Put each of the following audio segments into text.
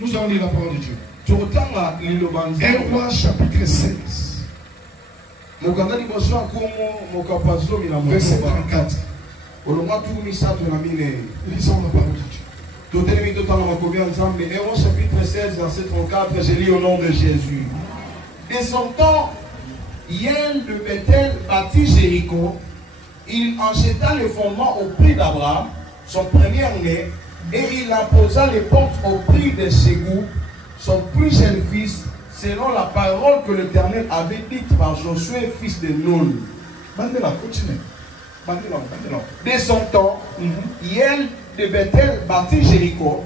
Nous allons lire la parole de Dieu. 1 Roi chapitre 16. Verset 34. Lisons la parole de Dieu. Héros chapitre 16, verset 34, je lis au nom de Jésus. Dès son temps, Yael de Bethel bâtit Jéricho. Il en jeta les fondements au prix d'Abraham, son premier-né, et il imposa les portes au prix de Ségou, son plus jeune fils, selon la parole que l'Éternel avait dite par Josué, fils de Nun. Dès son temps, Yael de Bethel bâtit Jéricho.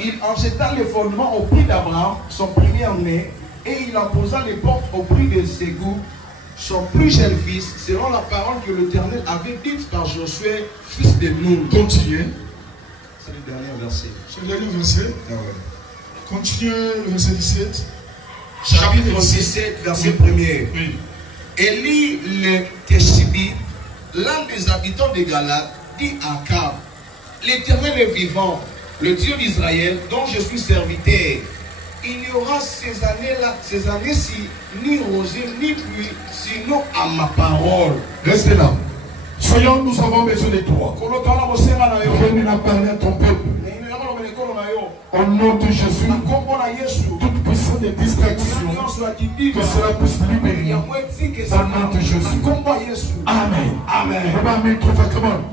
Il en jeta les fondements au prix d'Abraham, son premier-né, et il imposa les portes au prix de Ségou, son plus jeune fils, selon la parole que l'Éternel avait dite par Josué, fils de Nun. Continuez. C'est le dernier verset. C'est le dernier verset. Ah ouais. Continuez le verset 17. Chapitre 17, verset 1er. Oui. Élie le Teshibi, l'un des habitants de Galate, dit à Akab, l'Éternel est vivant, le Dieu d'Israël, dont je suis serviteur. Il y aura ces années-ci, ni rosée, ni pluie, sinon à ma parole. Restez là. Soyons, nous avons besoin de toi. Viens nous parler à ton peuple. Au nom de Jésus, toute puissance de distraction, que cela puisse libérer. Au nom de Jésus. Amen. Amen. Amen.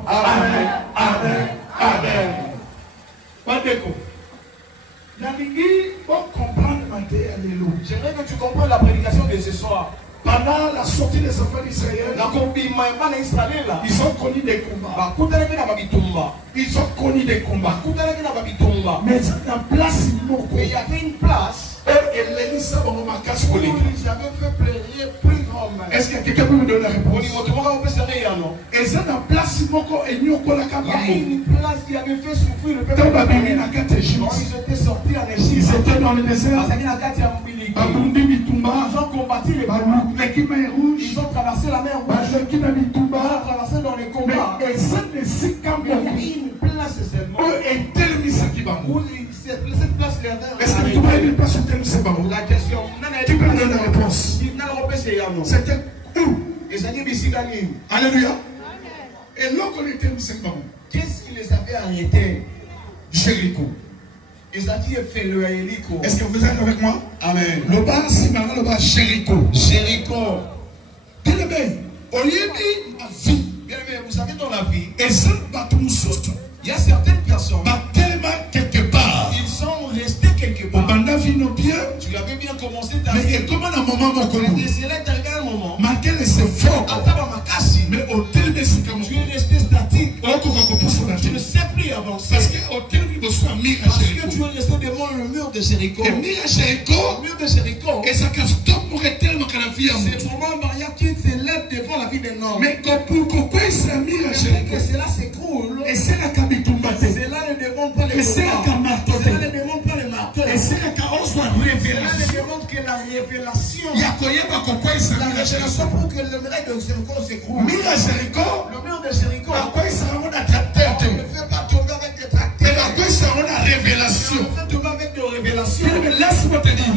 Amen. Amen. Amen. J'aimerais que tu comprennes la prédication de ce soir. Pendant la sortie des enfants d'Israël, ils ont connu des combats. Ils ont connu des combats. Mais la place, il y avait une place où ils avaient fait prier plus grand. Est-ce que quelqu'un peut me donner la réponse? Il y a une place qui avait fait souffrir le peuple. Ils étaient sortis en Égypte. Ils étaient dans le désert. Ils ont combattu les combats. Ils ont traversé la mer Rouge. Ils ont traversé dans les combats. Il y a une place seulement. Cette place les avait. Est-ce que tu m'as une place où tu aimes ces barreaux? La question. Tu peux me donner la réponse. C'était où? Alléluia. Et l'autre on était ces barreaux. Qu'est-ce qui les avait arrêtés? Jéricho. Est-ce que vous êtes avec moi? Amen. Le bas, c'est maintenant le bas Jéricho. Jéricho. Bien aimé, au lieu de la vie, bien aimé, vous savez dans la vie, et ça battu nous sortons. Il y a certaines personnes, tellement quelque part, ils sont restés quelque part. Tu avais bien commencé ta vie. Mais comment à un moment, mais c'est là arrivé un moment. Malgré les efforts, mais au tel de ce que tu es resté statique. Tu ne sais plus avancer. Parce que au tel de ce mur parce que tu es resté devant le mur de Jéricho. Le mur de Jéricho. Et ça casse tout pour tellement que la vie a c'est vraiment Maria qui s'élève devant la vie d'un homme. Mais pourquoi ça mur à Jéricho? Que cela s'écroule. Et c'est la kabitumbate. Cela ne demande pas les marteaux. Cela ne demande pas les marteaux. Et c'est la révélation. Cela ne demande que la révélation. La révélation pour que le mur de Jéricho s'écroule. Le mur de Jéricho. À quoi ça va on a tracteur? On ne fait pas tomber avec des tracteurs. Mais à quoi ça on a révélation? On fait tomber avec des révélations. Mais laisse-moi te dire.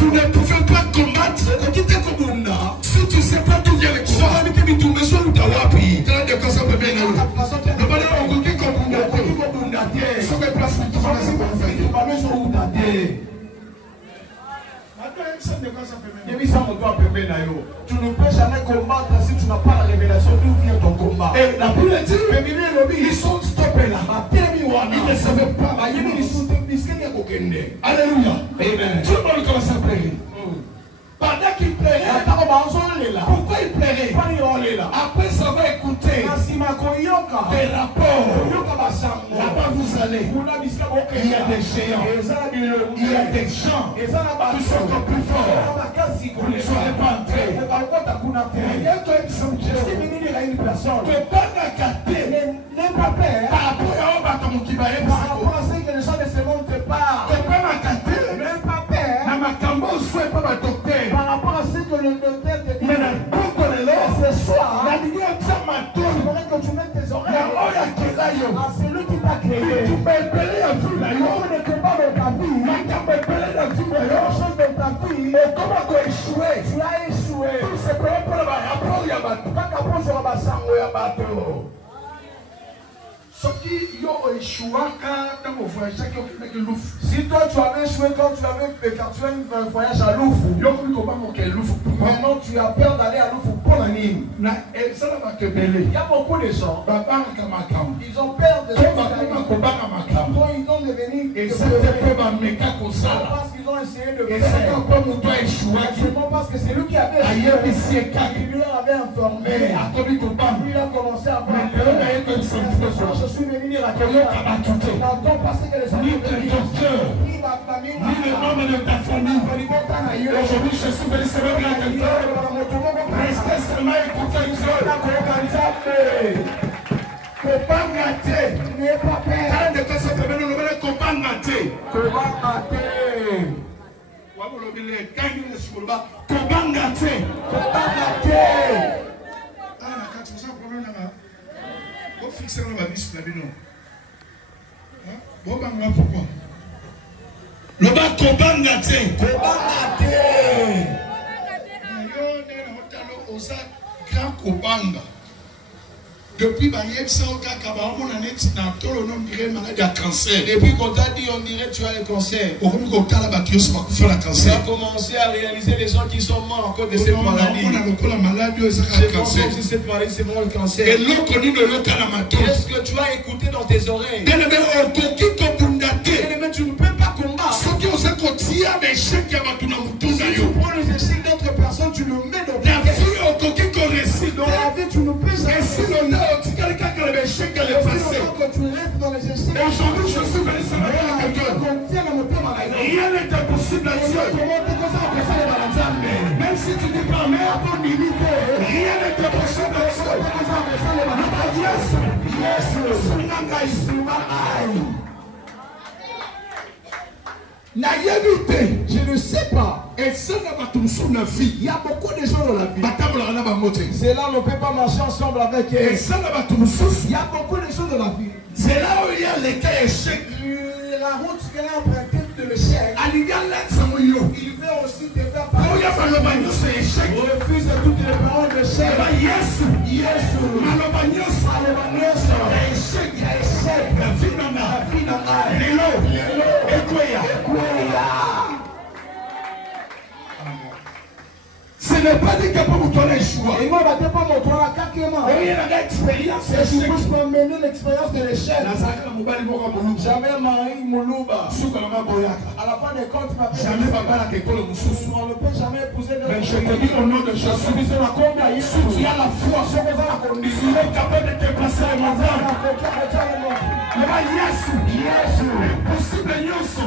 Vous ne pouvez pas combattre si tu ne sais pas d'où vient le combat. Tu ne peux jamais combattre si tu n'as pas la révélation d'où vient ton combat. Et la Bible dit, ils sont stoppés là. Ils ne savaient pas. Alléluia. Amen. Tout le monde commence à pleurer. Pendant qu'il plairait, pourquoi il plairait? Après ça va écouter des rapports. Là-bas vous allez. Il y a des géants. Il y a des gens qui sont encore plus forts. Vous ne serez pas entrés. Il y a une personne que pas gâté. N'aie pas peur. Par rapport à ce que les gens ne se montrent pas. N'aie pas peur. Par rapport à ce que le docteur te dit. Ce soir, il faudrait que tu mettes tes oreilles à celui qui t'a créé. Tu ne peux pas dans ta vie. Et comment tu as échoué? Tu as échoué. Tout simplement pour le rapport Yabato. Pas qu'à prendre sur la sango Yabato. Si toi tu avais échoué quand tu avais effectué un voyage à Loufou, maintenant tu as peur d'aller à Loufou pour la nuit. Il y a beaucoup de gens, ils ont peur de quand ils vont devenir parce qu'ils ont essayé de faire. Actuellement parce que c'est lui qui avait échoué. Il lui avait informé. Il a commencé à voir. Je suis venu dire à quelqu'un, dans ton passé que les amis ni ma famille, ni le membre de ta famille. Aujourd'hui, je suis venu célébrer à quelqu'un. Restez seulement écouter une seule. Kobangate. N'ayez pas peur. Quand de toi, ça te met le Kobangate. Kobangate. Kobangate. Kobangate. Fixer dans la vie sur la vie, non. Bon, pourquoi? Le bas Kobangate. Kobangate. Grand Kobanga. Depuis qu'on t'a dit, on dirait tu as le cancer. Tu as commencé à réaliser les gens qui sont morts à cause de cette maladie. C'est comme si cette maladie, c'est vraiment le cancer. Qu'est-ce que tu as écouté dans tes oreilles? Tu ne peux pas combattre. Si tu prends les échecs d'autres personnes, tu le mets dans ta vie. Dans la vie, tu ne peux jamais. Aujourd'hui, je suis venu à quelqu'un. Rien n'était possible à Dieu. Même si tu dis pas merde, rien n'était possible à Dieu. Je ne sais pas. Et ça n'a pas tout son vie. Il y a beaucoup de gens dans la vie. C'est là où on ne peut pas marcher ensemble avec eux. Et ça n'a pas tout. Il y a beaucoup de choses dans la vie. C'est là où il y a les cas échecs. La route qu'elle a empruntée de l'échec. Il veut aussi te faire parler. Refuse toutes les paroles de l'échec. Yes. Ce n'est pas des capables pour toi les choix. Et moi, je ne vais pas montrer la caquement. Il y a une expérience. Je peux mener l'expérience de l'échelle. Jamais Marie Moulouba. À la fin des comptes, jamais papa la kékolo Moussou. On ne peut jamais épouser de. Mais je te dis au nom de Jésus. Si tu as la foi, tu es capable de te placer à Mazan. Impossible Nyoso.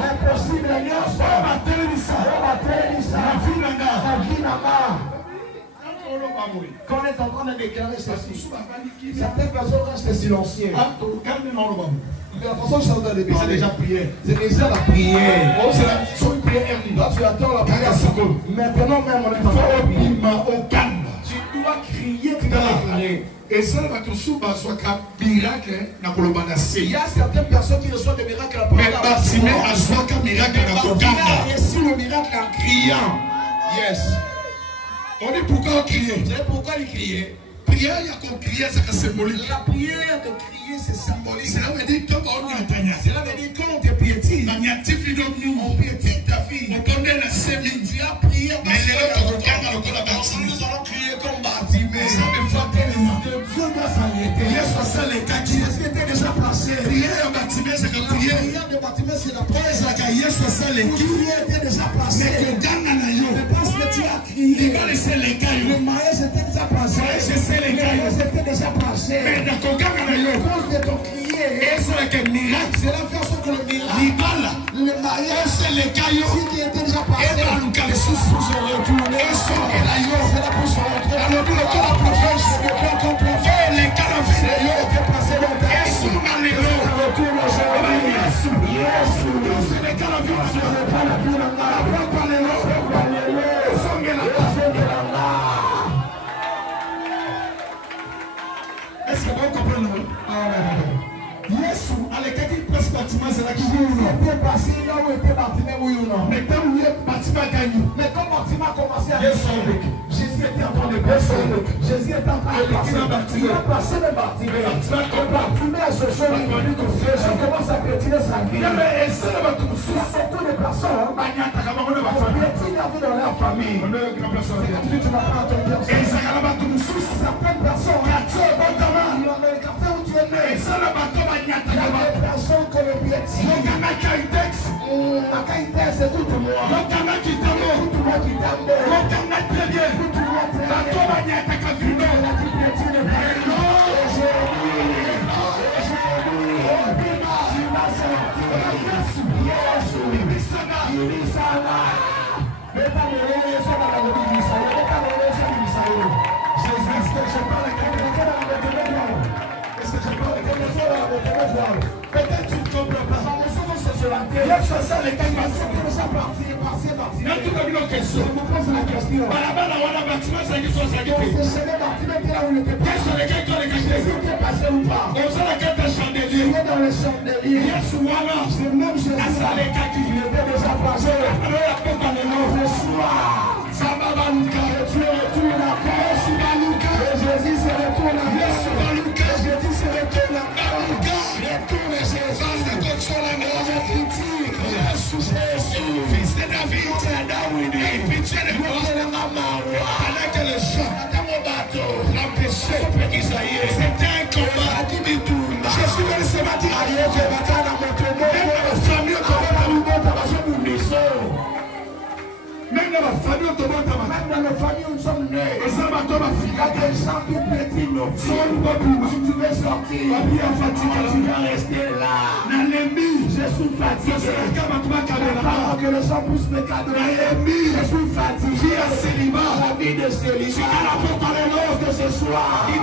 Quand on est en train de déclarer ceci, certaines personnes restent silencieuses. De la façon dont je c'est déjà prié. C'est déjà la prière. C'est une prière. Là, tu attends la prière. Maintenant même, on est en train de tu dois crier, tu dois déclarer. Et ça va te souba soit un miracle na kolobana se. Il y a certaines personnes qui reçoivent des miracles à mais Bartimée a soit un miracle na kolobana. Il a reçu le miracle en criant. Yes. On dit pourquoi crier? Vous savez pourquoi il criait? Prière, il y a qu'on crier, c'est symbolique. La prière de crier, c'est symbolique. Cela veut dire que cela veut dire quand on te piétine, on piétine ta fille. Tu as prié, mais nous allons crier comme Bartimée. Dieu doit s'arrêter. Jésus était déjà placé. Prière de Bartimée, c'est que prière. Prière de Bartimée, c'est la prière. Prière était déjà placé. Mais parce que tu as crié. Le mariage était déjà placé. Le mariage était déjà placé. Mais dans ton cause de ton crier, c'est la façon que le miracle, le mariage, si qui était déjà passé, c'est la pousse se retourner, c'est la pousse se retourner. Alors, le cas la prophète, c'est le cas qu'on peut faire. Les cas la vie, c'est eux qui passé dans ta vie. C'est le retour aujourd'hui. C'est le cas la vie, c'est le cas la vie. Est-ce que vous comprenez? Yesu alekaki presque bâtiment c'est là qui était passé là où était Bartimée ou non. Mais quand il est Mais quand Bartimée a commencé à descendre, Jésus était en train de descendre. Jésus était en train de passer. Il a passé le Bartimée. Bartimée a ce jour venu que Jésus commence à pétiner sa vie. Il y a beaucoup de personnes qui piétinent dans leur famille. Tu n'as pas entendu. Certaines personnes il y en a un quartier où tu es né. Il y a des personnes que le piétine. C'est tout le monde. Tout le monde qui t'aime. Tout le monde très bien. Tout le monde très bien. Il a dit piétine. Peut-être tu ne comprends pas. Yes, ça, les gars, c'est parti. Je me pose la question. Jésus était passé ou pas? Il est dans le chandelier. C'est même Jésus. Il était déjà passé. Ce soir, tu retournes à quoi? Jésus se retourne à quoi? Jésus se retourne à quoi? Retourne Jésus. Fils de David, c'était un combat. Jésus veut se battre. Même dans la famille où nous sommes nés, il y a des gens qui pétinent nos vies. Si tu veux sortir, tu vas rester là. Je suis fatigué. Que les gens poussent mes cadeaux. Je suis fatigué. La vie de célibat. Que ce soir, il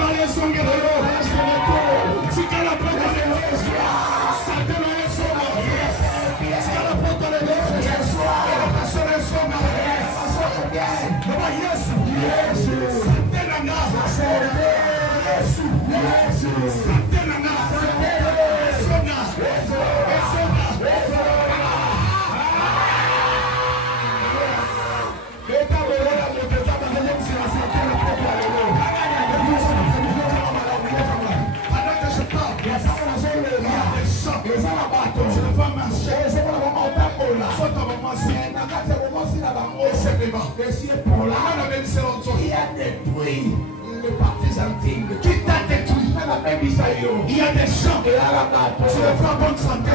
a détruit le partisantisme. Qui t'a détruit? Il y a des gens qui sont pas bonne santé.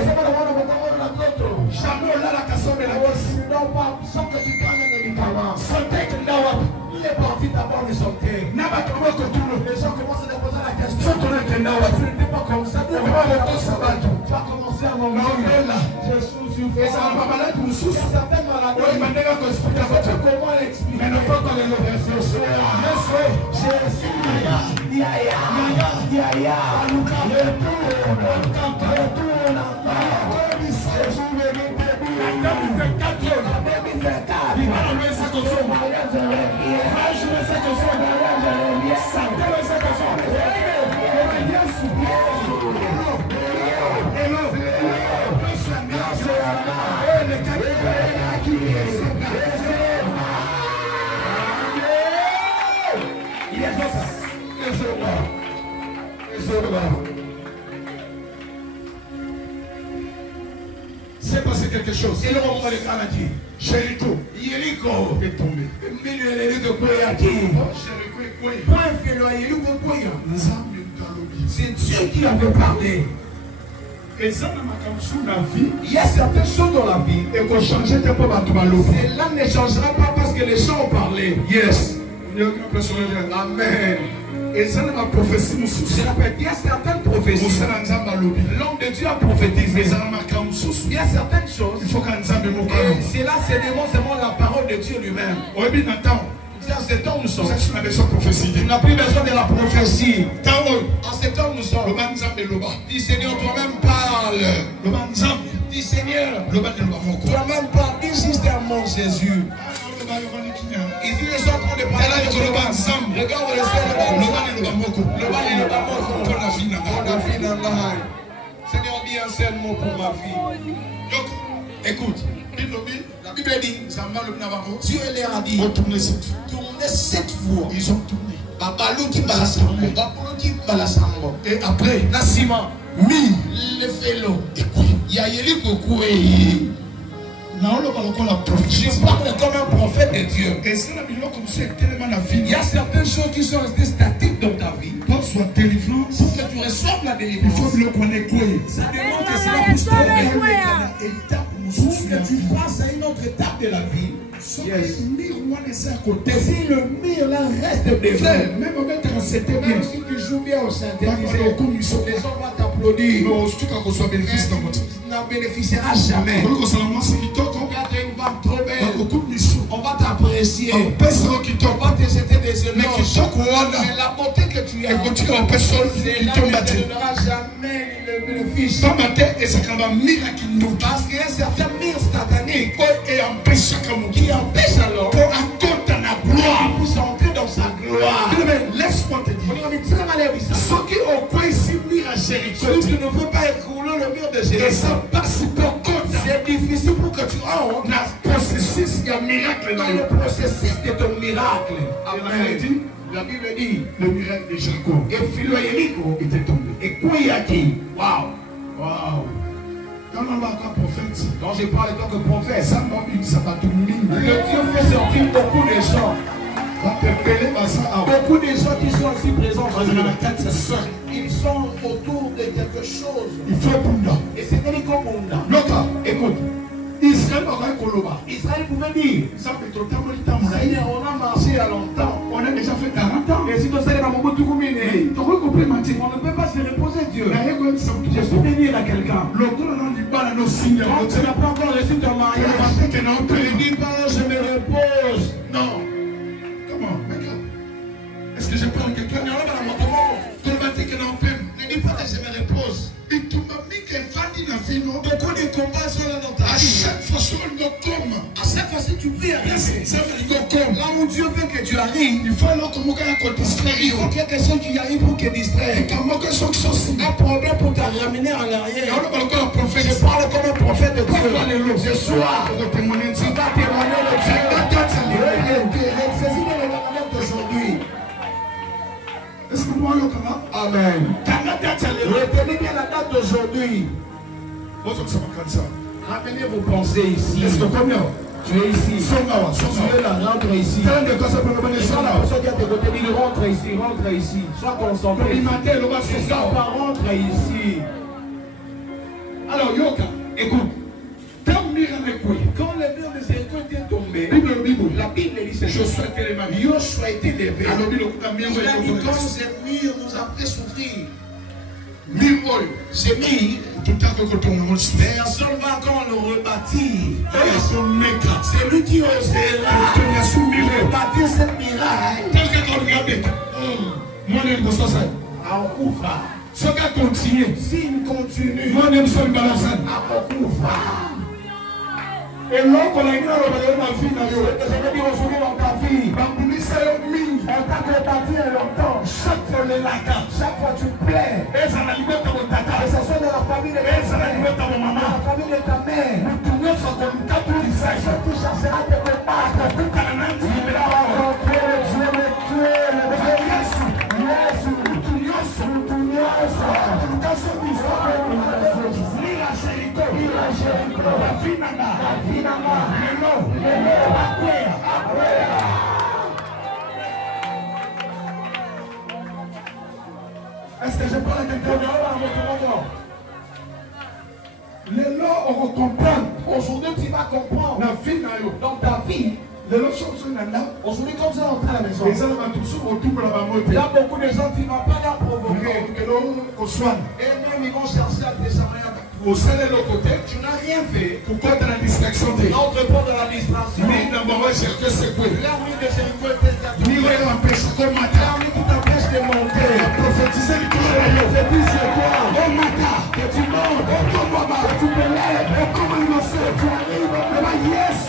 Jamais là la cassure de la voice. Non pas sans que tu prennes les médicaments. Santé que il est parti d'abord de santé. Les gens commencent à poser la question. Tu n'étais pas comme ça. Tu vas commencer à m'envoyer là. Je suis sur et ça va pas malade pour sous certaines maladies. Comment l'expliquer? Mais ne pas dans les Jésus. C'est passé quelque chose. Et le moment où les a dit, Jéricho est tombé. C'est Dieu qui avait parlé. Il y a certaines choses dans la vie et qu'on changeait un peu. Cela ne changera pas parce que les gens ont parlé. Yes. Amen. Et ça m'a prophétie. Je répète, il y a certaines prophéties. L'homme de Dieu a prophétisé. Il y a certaines choses. Et cela, c'est seulement la parole de Dieu lui-même. En ce temps où nous sommes, tu n'as plus besoin de la prophétie. En ce temps où nous sommes, dis Seigneur, toi-même parle. Dis Seigneur, toi-même parle. Dis juste un mot, Jésus. Ici, ils sont en train de parler. Regarde le Seigneur, dis un seul mot pour ma fille. Donc, écoute. La Bible dit, Dieu leur a dit, tournez 7 fois. Ils ont tourné. Et après, Nassima, le vélo. Il y a eu beaucoup. Je parle comme un prophète de Dieu. Il y a certaines choses qui sont restées statiques dans ta vie. Pour que tu reçoives la délivrance, ça demande que cela puisse tomber. Pour que tu passes à une autre étape de la vie. Yes. Si le mur là reste devant, même si tu joues bien au synthétisé, les gens vont t'applaudir. Tu n'en bénéficieras jamais. On va t'apprécier. On va te jeter des éloges. Mais la beauté que tu as, c'est là que tu ne donneras jamais le bénéfice. Parce qu'il y a un certain mur satanique qui empêche alors pour puisse entrer dans sa gloire. Laisse-moi te dire, si tu ne veux pas écrouler le mur de Jéricho, c'est difficile pour que tu entres dans le processus de ton miracle. Amen. La Bible dit, le miracle de Jéricho, et Philo Jéricho était tombé. Et quoi y a-t-il? Waouh. Quand je parle en tant que prophète, le Dieu fait sortir beaucoup de gens. Beaucoup de gens qui sont ici présents, ils sont autour de quelque chose. Et c'est comme Bunda. Écoute, Israël pouvait dire, on a marché il y a longtemps. On a déjà fait 40 ans. Et si on ne peut pas se reposer Dieu. Je suis béni à quelqu'un. Quand tu n'as pas encore reçu ton mariage, ne dis pas je me repose. Non. Comment? Est-ce que je parle à quelqu'un? Ne dis pas que je me repose. Beaucoup de combats sont là dans ta vie. À chaque fois que tu veux arriver, là où Dieu veut que tu arrives, il faut quelque chose qui arrive pour te distraire. Un problème pour te ramener en arrière. Je parle comme un prophète de Dieu. Ce soir, tu vas témoigner de Dieu. Saisis le moment d'aujourd'hui. Est-ce que moi, amen. Retenez bien la date d'aujourd'hui. Ramenez vos pensées ici. Tu es ici. Tu es là, rentre ici. Rentre ici, rentre ici. Sois concentré. Rentre ici. Alors, Yoka, écoute. Quand le mur de Jéricho était tombé, la Bible dit que Joshua était levé. Il a dit quand ce mur nous a fait souffrir. Ce mur, personne va encore le rebâtir. C'est lui qui osera rebâtir cette miracle. À Okoufa. S'il continue, à Okoufa. Et l'homme qu'on a dit dans ma vie, je veux dire aujourd'hui dans ta vie, on t'a rebâti longtemps. Chaque fois tu plais. Et ça soit dans la famille de ta maman, la famille de ta mère. Tu chercheras de te battre. Est-ce que je parle à quelqu'un les lois, on va comprendre. Aujourd'hui, tu vas comprendre. Dans ta vie, aujourd'hui, comme ça, on à la maison. Il y a beaucoup de gens qui ne vont pas la provoquer. Et même, ils vont chercher à te changer. Tu n'as rien fait. Pourquoi tu as la distraction? Notre porte de la distraction. Là où il de Jéricho était là où tu t'empêches de monter. Prophétiser sur toi. Que tu montes. Que tu te lèves. Tu arrives. Yes.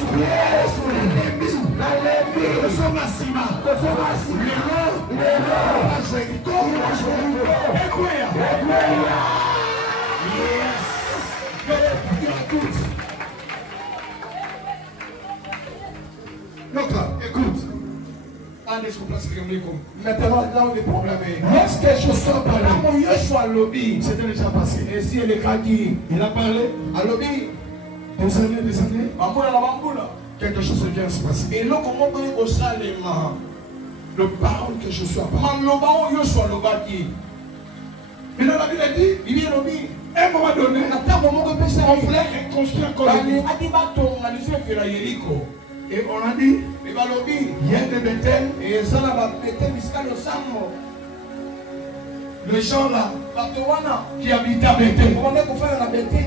Donc là, écoute. Maintenant, là où le problème est. Lorsque Joshua parlait, c'était déjà passé. Et si elle est dit, il a parlé à lobby. Des années. Quelque chose vient se passer. Et là, comment on peut le parole que Joshua a parlé. Mais dans la Bible, il dit, à un moment donné, on voulait reconstruire encore et on a dit, il y a des Bethel et les gens là qui habitent à Bethel,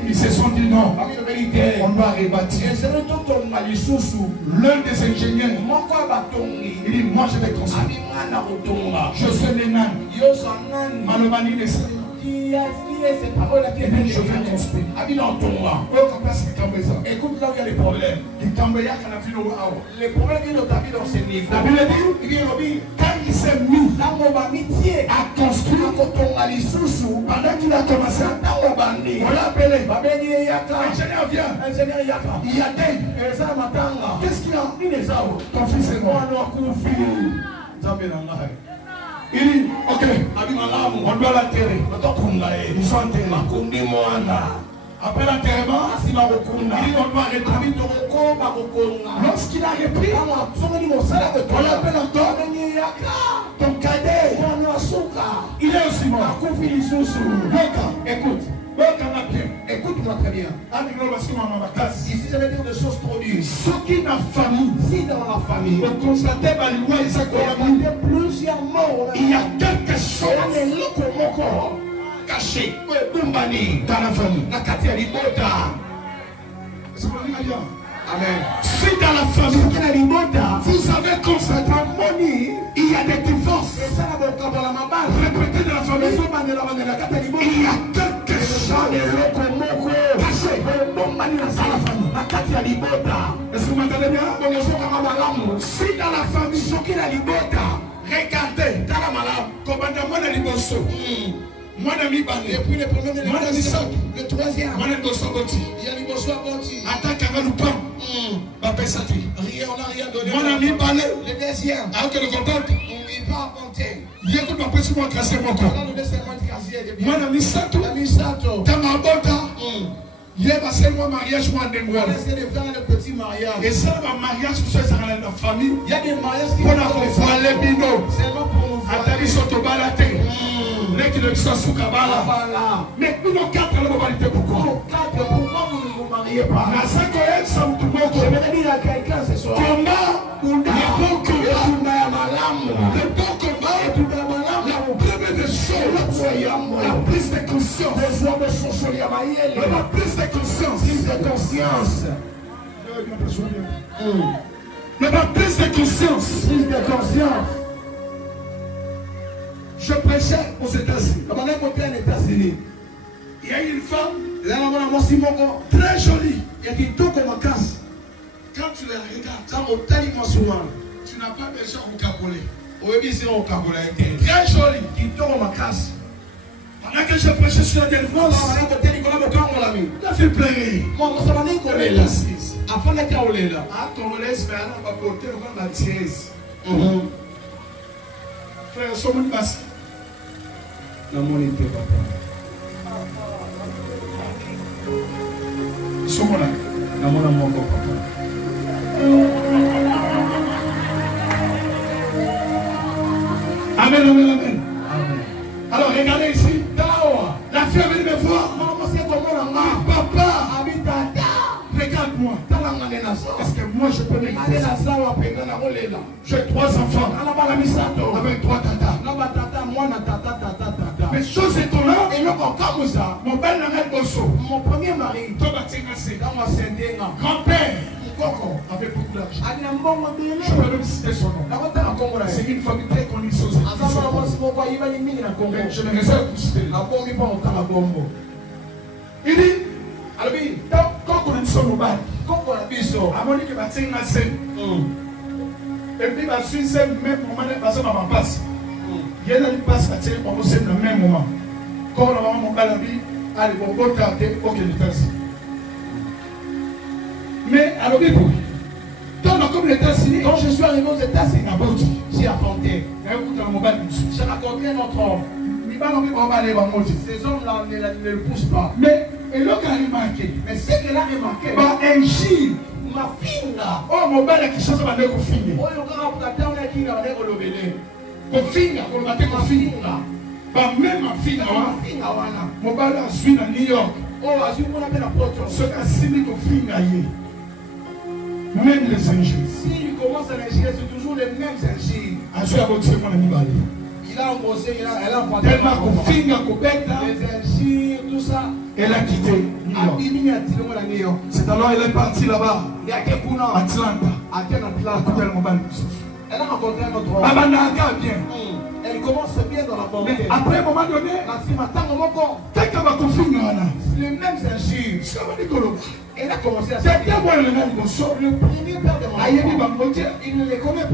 ils se sont dit non, on doit rebâtir. L'un des ingénieurs, il dit, moi je vais construire. Je suis les nains. Malomani les saints. Je vais construire. Écoute là où il y a des problèmes. Les problèmes viennent dans ta vie dans ce niveau. La Bible dit, quand il s'est mis à construire pendant qu'il a commencé on l'a appelé. Ingénieur vient. Il y a des. Qu'est-ce qu'il y a? Ton fils est mort. Il dit, ok, on doit l'enterrer. Ils sont enterrés. Après l'enterrement, il dit, on doit rétablir. Lorsqu'il a repris, on l'appelle encore ton cadet. Il est aussi mort. Écoute. Écoute-moi très bien. Ici, je vais dire des choses trop dures. Ce qui dans la famille, si dans la famille, on constate plusieurs morts, il y a quelque chose caché dans la famille. Amen. Si dans la famille, vous avez constaté il y a des divorces répétés dans la famille, il y a quelque chose caché dans la famille. Est-ce que vous m'entendez bien? Si dans la famille, regardez, moi n'ami balé, et puis le premier, le troisième, il y a les attaque à Galoupan, rien donné. Mon ami balé, le deuxième, alors que le contact, il va raconter. Il y a tout un peu sur moi casser mon corps. Mon ami Sato, dans ma bota, il y a passé moi mariage, moi de moi. Le petit mariage. Et ça, le mariage, c'est dans la famille. Il y a des mariages qui vont voir les binots. C'est bon pour nous. Attendez, sur ton balaté. Qui ne sont sous Kabbalah. Mais nous, nos quatre, nous allons valider pourquoi. Pourquoi vous ne vous mariez pas? Je vais dire à quelqu'un ce soir. Le bon combat, la première des choses, la prise de conscience. La prise de conscience. La prise de conscience. Je prêchais aux États-Unis. Il y a une femme très jolie. Quand tu la regardes, tu n'as pas besoin au Caboulé. Très jolie. Pendant que je prêchais sur la délivrance, il a fait pleurer. Elle est assise. Afin de Kaolela. Ah, Congolaise, mais elle va porter la dièse. Frère, sommes nous passés. La monité, papa. Sommes là. La monnaie, papa. Amen, amen, amen. Alors, regardez ici. La fille est venue me voir. Papa, regarde-moi. Est-ce que moi je peux m'écouter? J'ai 3 enfants avec 3 tatas. Mais chose étonnante, mon bel mon premier mari, grand-père, avait beaucoup d'argent. Je peux même citer son nom. C'est une famille très connue sur cette je me réserve pour citer. Il dit, quand on est sur le bal, à mon équipe, et puis, je suis même moment de ma place. Il y a une place qui est au même moment. Quand on a mon balabi, allez, on peut tarder aucune place. Mais à l'objet, dans comme les États-Unis, quand je suis arrivé aux États-Unis, j'ai affronté. J'ai rencontré notre homme. Ces hommes-là ne le poussent pas. Mais ce qu'elle a remarqué, un gîte, ma fille là, oh mon bel qui change ma nez au fini. Oh le gars pour t'attendre qui n'a rien au lobelé. Au fini, pour mater ma fille là. Bah même ma fille là, mon bel a suivi à New York. Oh, à ce moment appelle la porte. Ce qu'a signé au fini là, même les injures. S'il commence à l'injurier, c'est toujours les mêmes injures. À ce moment là, il a embossé, elle a envoyé. Tellement qu'on finit à Québec, les injures, tout ça. Elle a quitté New York. C'est alors elle est partie là-bas. Atlanta. Elle a rencontré un autre homme. Bien. Elle commence bien dans la bonté. Mais après un moment donné, les mêmes injures. Elle a commencé à se dire. Le premier père de mon enfant, il ne les connaît pas.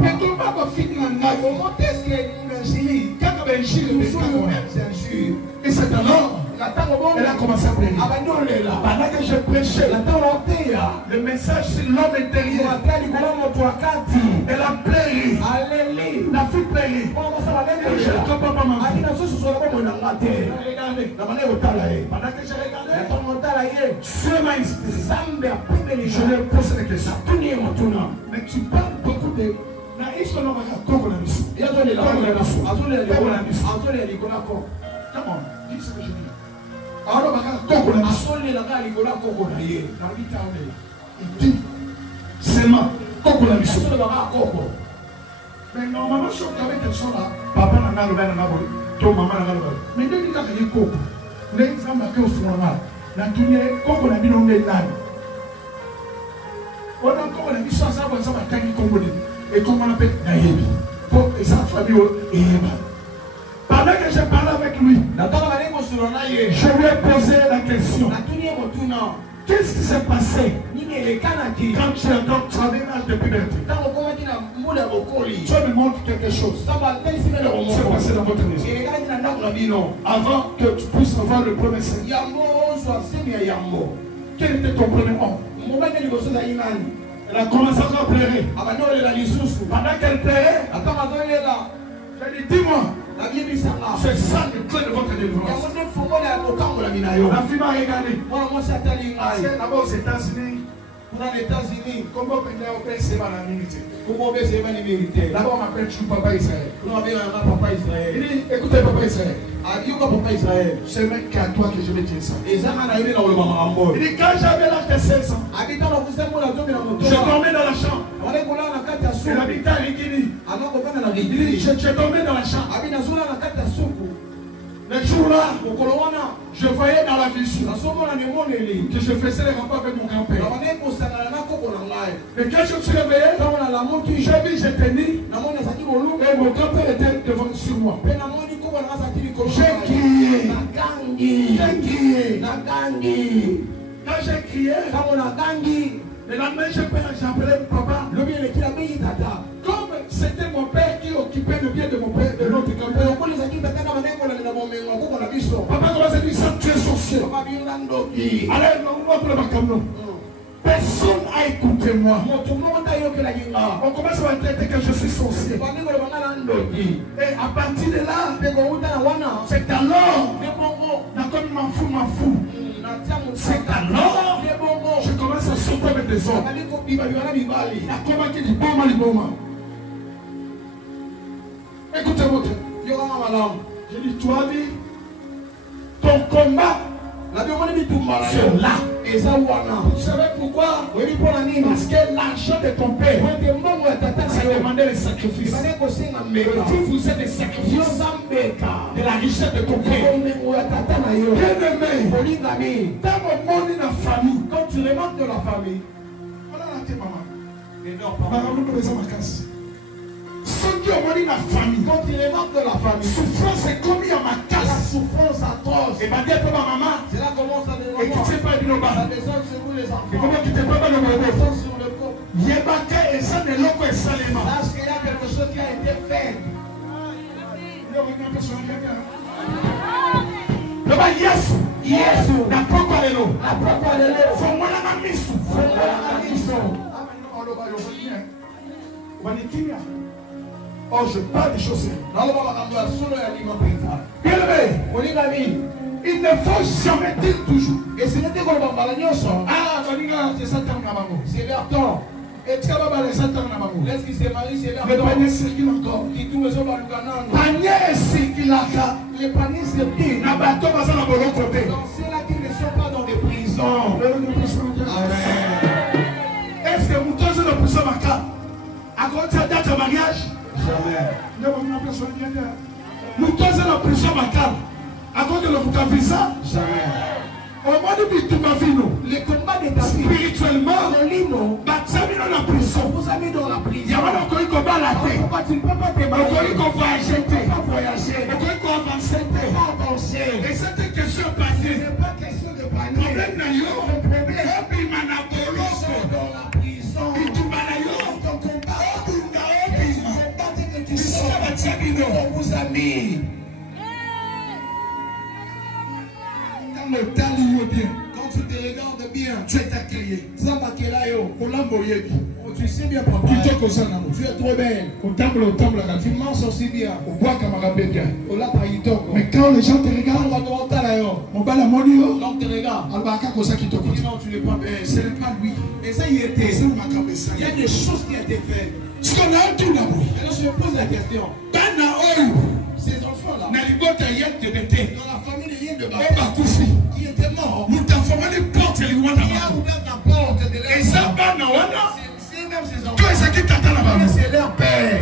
Comment est-ce qu'il y a une injure? Toujours les mêmes injures. Et c'est alors elle a commencé à pleurer. Pendant que je prêchais, le message sur l'homme intérieur, elle a pleuré. La fille pleurée. Je ne comprends pas ma fille. Pendant que je regardais, Dieu m'a inspiré. Je lui ai posé des questions. Mais tu parles beaucoup de... Come on, dis ce que je dis. Alors, il dit seulement mais normalement, je suis avec quelque chose là. Papa n'a pas le maman n'a pas le mais dès qu'il y a des coco, les femmes qui ont fait la tournée, coco n'a mis dans les langues. On a encore la mission à savoir ça va gagner Congolais. Et comme on appelle Naïbi. Pour sa famille et pendant que je parlais avec lui, je lui ai posé la question. Qu'est-ce qui s'est passé quand tu es dans l'âge de puberté? Tu me montres quelque chose. C'est passé dans votre maison. Avant que tu puisses avoir le premier Seigneur. Quel était ton premier homme? Elle a commencé à pleurer. Pendant qu'elle pleurait, je lui ai dit, dis-moi, c'est ça le clé de votre délivrance. La fille m'a regardé. C'est d'abord aux États-Unis. Comment on peut se faire la militaire? D'abord, on m'appelle Papa Israël. Il dit, écoutez, Papa Israël. C'est le mec qui à toi que je vais dire ça. Il dit, quand j'avais l'âge de 16 ans, je dormais dans la chambre. Et l'habitant il dit, je dormais dans la chambre. Le jour-là, je voyais dans la vision que je faisais les rapports avec mon grand-père. Et quand je me suis réveillé, j'ai vu, j'étais né. Et mon grand-père était devant sur moi. J'ai crié. Quand j'ai crié, le lendemain, j'ai appelé papa. Comme c'était mon père qui occupait le bien de mon père, de notre grand-père. Papa commence à dire ça, tu es sorcier. Alors, personne n'a écouté moi. On commence à me traiter que je suis sorcier. Et à partir de là, c'est alors, quand m'en fous. C'est alors, je commence à sauter avec des hommes. Comment qui dit bon. Écoutez-moi. Je dis, toi, ton combat, c'est là. Vous savez pourquoi? Parce que l'argent de ton père, ça demandait les sacrifices. Si vous êtes des sacrifices de la richesse de ton père, bien-aimé, dans mon monde et la famille, quand tu remontes de la famille, voilà la tête, maman. Ceux qui ont mari la famille, quand il est mort de la famille, souffrance est commis à ma casse. La souffrance atroce. Et ma dire que ma maman, c'est là commence à devoir. Et tu sais pas une la descend sur vous les enfants. Et comment tu t'es pas le descend sur le corps. Yébaka et ça ne l'ont pas salé. Parce qu'il y a quelque chose qui a été fait. Le bas yes. La propre de l'eau. Faut moi la mission. Manikia. Oh, je parle des choses. Bien aimé, il ne faut jamais dire toujours. Et ce n'était qu'on va parler de ça. Ah, c'est ça, c'est leur temps. Et tu vas parler de ça, laisse qu'il se marie, c'est leur temps. Le panier circule encore. Qui tout les hommes à panier circule. Les paniers circulent. Na bateau va dans le côté. Donc, c'est là qu'ils ne sont pas dans des prisons. Est-ce que vous tous dans prison ma carte? À côté de date de mariage? Jamais. Nous tous dans la prison ma carte. À cause de notre visa? Jamais. Au moins depuis tout ma vie, les combats de ta vie, spirituellement, Batsami dans la prison. Vous avez dans la prison. Il y a un encore qui combat la tête. Tu ne peux pas te marier. Encore qui voyager. Encore qui avancer. Et cette question passée. Ce n'est pas question de panier. Le problème, c'est dans la prison. Et tout le vous amis. Quand tu te regardes bien, tu es accueilli. Tu sais bien, papa. Tu es trop belle. Tu manges aussi bien. Mais quand les gens te regardent, l'homme te regarde. Non, tu n'es pas belle. Ce n'est pas lui. Et ça, il était. Il y a des choses qui ont été faites. Et là, je me pose la question. Ces enfants-là, dans la famille de Yen de Baba, qui était mort, qui a ouvert la porte de leur c'est même ses enfants. C'est leur père.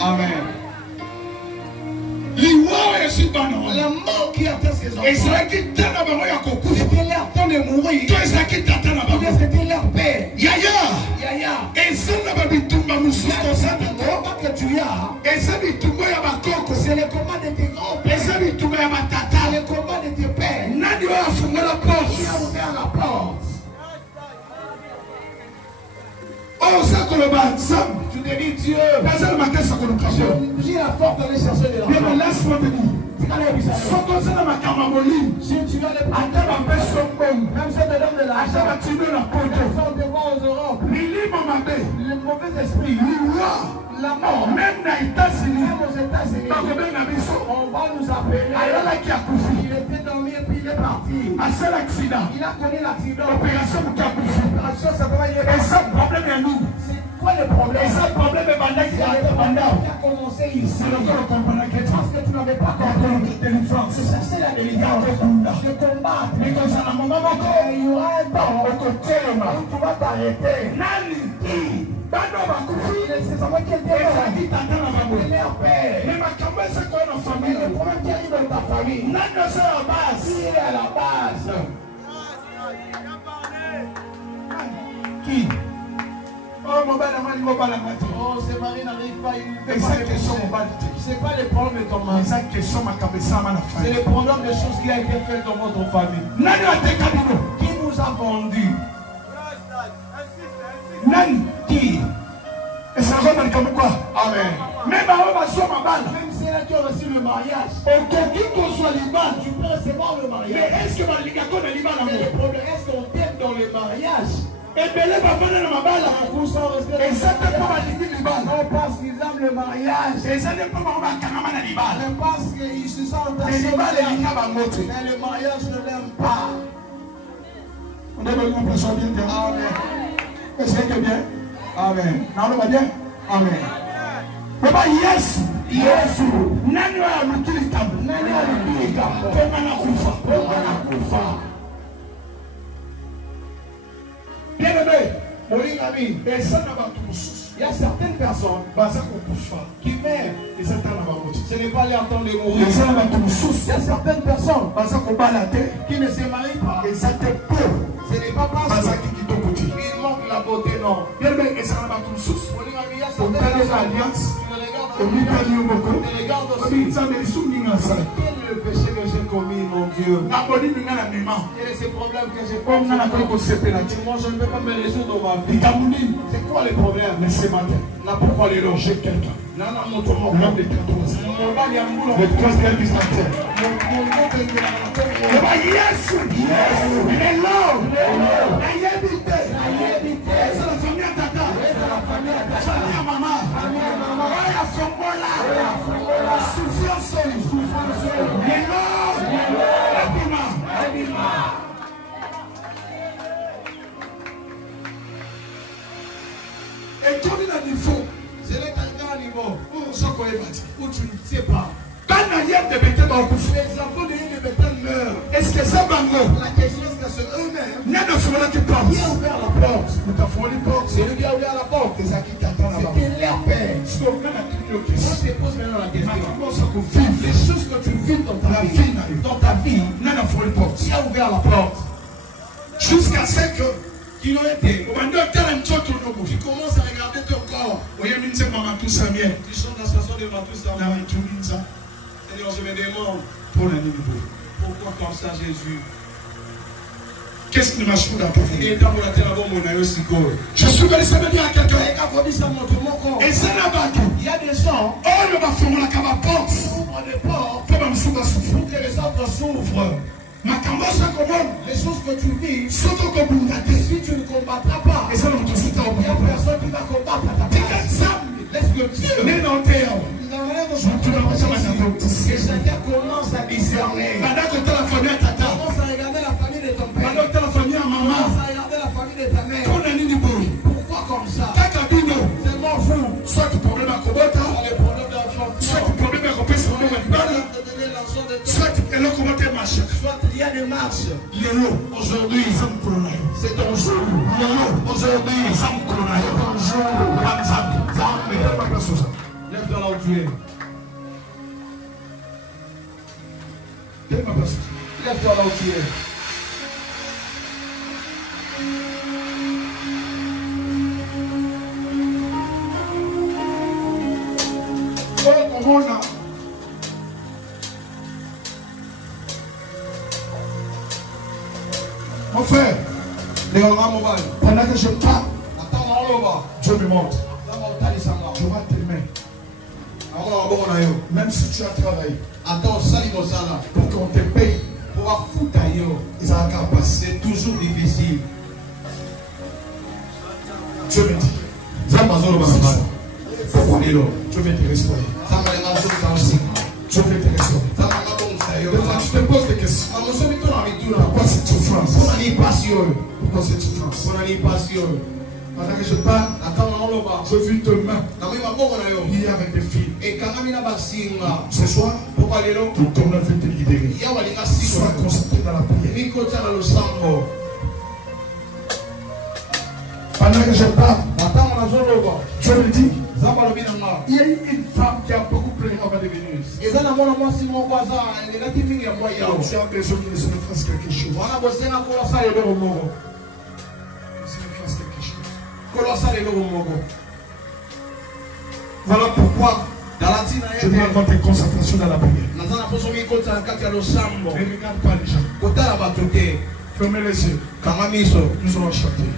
Amen. La mort qui attend ses enfants. C'était leur temps de mourir. C'était leur père. Yaya. Et ça n'a pas que tu as. C'est le combat de tes grands-pères. C'est le combat de tes pères. Qui a ouvert la porte. Oh, ça que le bâtiment. Tu te dis Dieu. J'ai la force d'aller chercher de l'argent. Laisse-moi te dire. Si tu as les même si tu donnes de l'argent, tu donnes la porte. Devant aux Europes. Le mauvais esprit. La mort. Même aux États-Unis. On va nous appeler. Il était dormi et puis il est parti. Il a connu l'accident. L'opération, ça va y aller. Et ça, le problème est nous. C'est quoi le problème? Et ça, le problème est qui a commencé ici. Parce que tu n'avais pas compris. C'est chercher la délivrance. De combattre. Mais quand ça n'a pas il y aura un temps au côté où tu vas t'arrêter. C'est ça qui est leur père. Mais le problème qui arrive dans ta famille, il est à la base. Qui? Oh, ces maris n'arrivent pas, c'est pas les problèmes de ton mari. C'est les problèmes des choses qui ont été faites dans votre famille. Qui vous a vendu? Qui? Et ça va dans comme quoi? Amen. Même si là tu as reçu le mariage, tu peux recevoir le mariage. Mais est-ce que est-ce qu'on t'aime dans le mariage? On pense qu'ils aiment le mariage. On pense qu'ils se sentent attachés. Mais le mariage ne l'aime pas. Amen. Est-ce que c'est bien? Amen. Non, on va bien? Amen. Papa, yes. Yes. Nani wa mutuli tabu. Nani wa mutuli tabu. Pema na kufa. Bien aimé, il y a certaines personnes qui meurent. Ce n'est pas leur temps de mourir. Il y a certaines personnes qui ne se marient pas. Ce n'est pas parce qu'il manque la beauté, non. Il y a certaines alliances. Le péché que j'ai commis, mon Dieu. Quel est ce problème que j'ai commis? Moi, je ne peux pas me résoudre dans ma vie. C'est quoi le problème? Mais c'est matin. Là, pourquoi les loger quelqu'un? Non, mon tour, mon de 14. Mon bal, il y a un boulot. Le 3 quel business? Mon nom est yes. Il est là. La yébité. où tu ne sais pas. Les enfants de Bethel meurent. est-ce que ça va nous? La question est que c'est eux-mêmes. Qui a ouvert la porte? C'est lui qui a ouvert la porte. C'était leur père. On se pose maintenant la question. Les choses que tu vis dans ta vie, qui a ouvert la porte? Jusqu'à ce que Qui l'ont été. Tu commences à regarder ton corps. Tu chantes la chanson de Matoussa. Seigneur, je me demande pourquoi comme ça Jésus. qu'est-ce qui marche pour la pauvre? Je suis venu ça veut dire à quelqu'un. Et c'est là-bas il y a des gens oh le bafon la cava porte qui ouvrent des portes pour me souffrir pour que les autres s'ouvrent. ma cambosa commande Les choses que tu vis, surtout que vous n'avez si tu ne combattras pas, et ça nous tout il n'y a personne qui va combattre à ta place. Laisse que Dieu, mais non t'es dans la manière dont je que chacun commence à discerner. madame que la famille à tata Commence à regarder la famille de ton père. madame que la famille à maman Commence à regarder la famille de ta mère. pour la nuit du bruit Pourquoi comme ça? takabino Tellement fou. soit tu problème à kobota Les problèmes d'enfant. soit tu problème à kopesa pour le bana De donner l'argent de ton. soit elle a commenté marche Soit il y a des marches. lelo aujourd'hui ça me colonne C'est ton jour. lelo aujourd'hui ça me colonne bonjour banzam zam mais pas pas ça Lève-toi là où tu es. pas ça Lève-toi là où tu es. oh comment on a mon frère Les gars, mon bail. pendant que je parle Attends, on va. Dieu me montre Là, on t'a dit ça. je vois tes mains même si tu as travaillé Attends, salut mon salaire. pour qu'on te paye Pour avoir foutre ailleurs, ils ont qu'à passer c'est toujours difficile. Dieu me dit je vais te restaurer je vais te restaurer des fois tu te poses des questions pourquoi cette souffrance pourquoi cette souffrance pendant que je parle je vis tes mains liées avec des fils ce soir ton tournoi fait te libérer sois concentré dans la prière pendant que je parle Dieu me dit il y a eu une femme qui a beaucoup pleuré avant de venir ici. Tu as besoin que je me fasse quelque chose. Je me fasse quelque chose. Voilà pourquoi je dois avoir des concentrations dans la prière. Ne regarde pas les gens. Fermez les yeux. Nous allons chanter.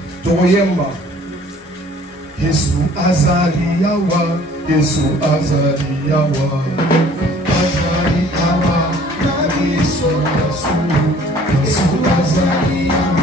Yesu azali yawa, Yesu azali yawa, azali yawa, Yesu azali yawa.